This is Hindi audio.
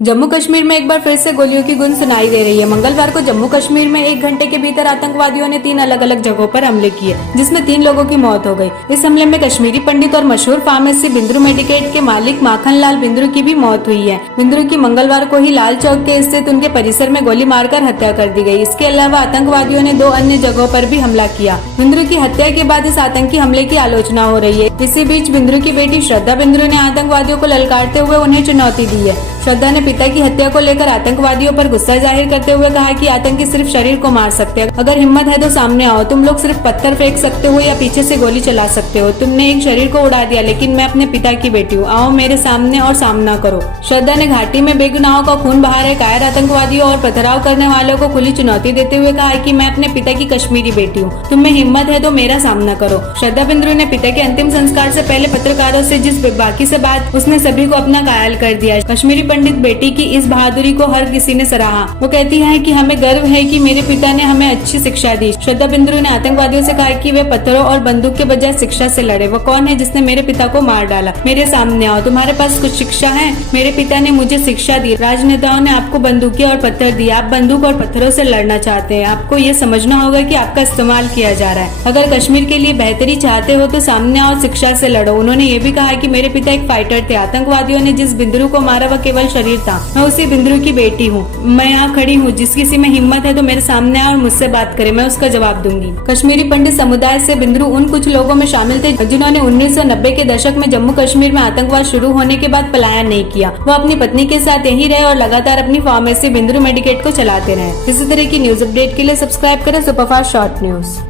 जम्मू कश्मीर में एक बार फिर से गोलियों की गूंज सुनाई दे रही है। मंगलवार को जम्मू कश्मीर में 1 घंटे के भीतर आतंकवादियों ने 3 अलग अलग जगहों पर हमले किए, जिसमें 3 लोगों की मौत हो गई। इस हमले में कश्मीरी पंडित और मशहूर फार्मेसी बिंद्रू मेडिकेट के मालिक माखन लाल बिंद्रू की भी मौत हुई है। बिंद्रू की मंगलवार को ही लाल चौक के स्थित उनके परिसर में गोली मारकर हत्या कर दी गई। इसके अलावा आतंकवादियों ने 2 अन्य जगहों पर भी हमला किया। बिंद्रू की हत्या के बाद इस आतंकी हमले की आलोचना हो रही है। इसी बीच बिंद्रू की बेटी श्रद्धा बिंद्रू ने आतंकवादियों को ललकारते हुए उन्हें चुनौती दी है। श्रद्धा ने पिता की हत्या को लेकर आतंकवादियों पर गुस्सा जाहिर करते हुए कहा कि आतंकी सिर्फ शरीर को मार सकते हैं, अगर हिम्मत है तो सामने आओ। तुम लोग सिर्फ पत्थर फेंक सकते हो या पीछे से गोली चला सकते हो। तुमने एक शरीर को उड़ा दिया, लेकिन मैं अपने पिता की बेटी हूँ। आओ मेरे सामने और सामना करो। श्रद्धा ने घाटी में बेगुनाहों का खून बहा रहे कायर आतंकवादियों और पथराव करने वालों को खुली चुनौती देते हुए कहा कि मैं अपने पिता की कश्मीरी बेटी हूँ। तुम में हिम्मत है तो मेरा सामना करो। श्रद्धा बिंद्रू ने पिता के अंतिम संस्कार से पहले पत्रकारों से जिस बाकी से बात उसने सभी को अपना घायल कर दिया। कश्मीरी पंडित बेटी की इस बहादुरी को हर किसी ने सराहा। वो कहती है कि हमें गर्व है कि मेरे पिता ने हमें अच्छी शिक्षा दी। श्रद्धा बिंद्रू ने आतंकवादियों से कहा कि वे पत्थरों और बंदूक के बजाय शिक्षा से लड़े। वो कौन है जिसने मेरे पिता को मार डाला? मेरे सामने आओ। तुम्हारे पास कुछ शिक्षा है? मेरे पिता ने मुझे शिक्षा दी। राजनेताओं ने आपको बंदूकें और पत्थर दिए। आप बंदूक और पत्थरों से लड़ना चाहते हैं। आपको ये समझना होगा कि आपका इस्तेमाल किया जा रहा है। अगर कश्मीर के लिए बेहतरी चाहते हो तो सामने आओ, शिक्षा से लड़ो। उन्होंने ये भी कहा कि मेरे पिता एक फाइटर थे। आतंकवादियों ने जिस बिंद्रू को मारा वह केवल शरीर था। मैं उसी बिंद्रू की बेटी हूँ। मैं यहाँ खड़ी हूँ। जिस किसी में हिम्मत है तो मेरे सामने आए और मुझसे बात करे, मैं उसका जवाब दूंगी। कश्मीरी पंडित समुदाय से बिंद्रू उन कुछ लोगों में शामिल थे जिन्होंने 1990 के दशक में जम्मू कश्मीर में आतंकवाद शुरू होने के बाद पलायन नहीं किया। वो अपनी पत्नी के साथ यहीं रहे और लगातार अपनी फार्मेसी बिंद्रू मेडिकेट को चलाते रहे। इसी तरह की न्यूज अपडेट के लिए सब्सक्राइब करें सुपरफास्ट शॉर्ट न्यूज।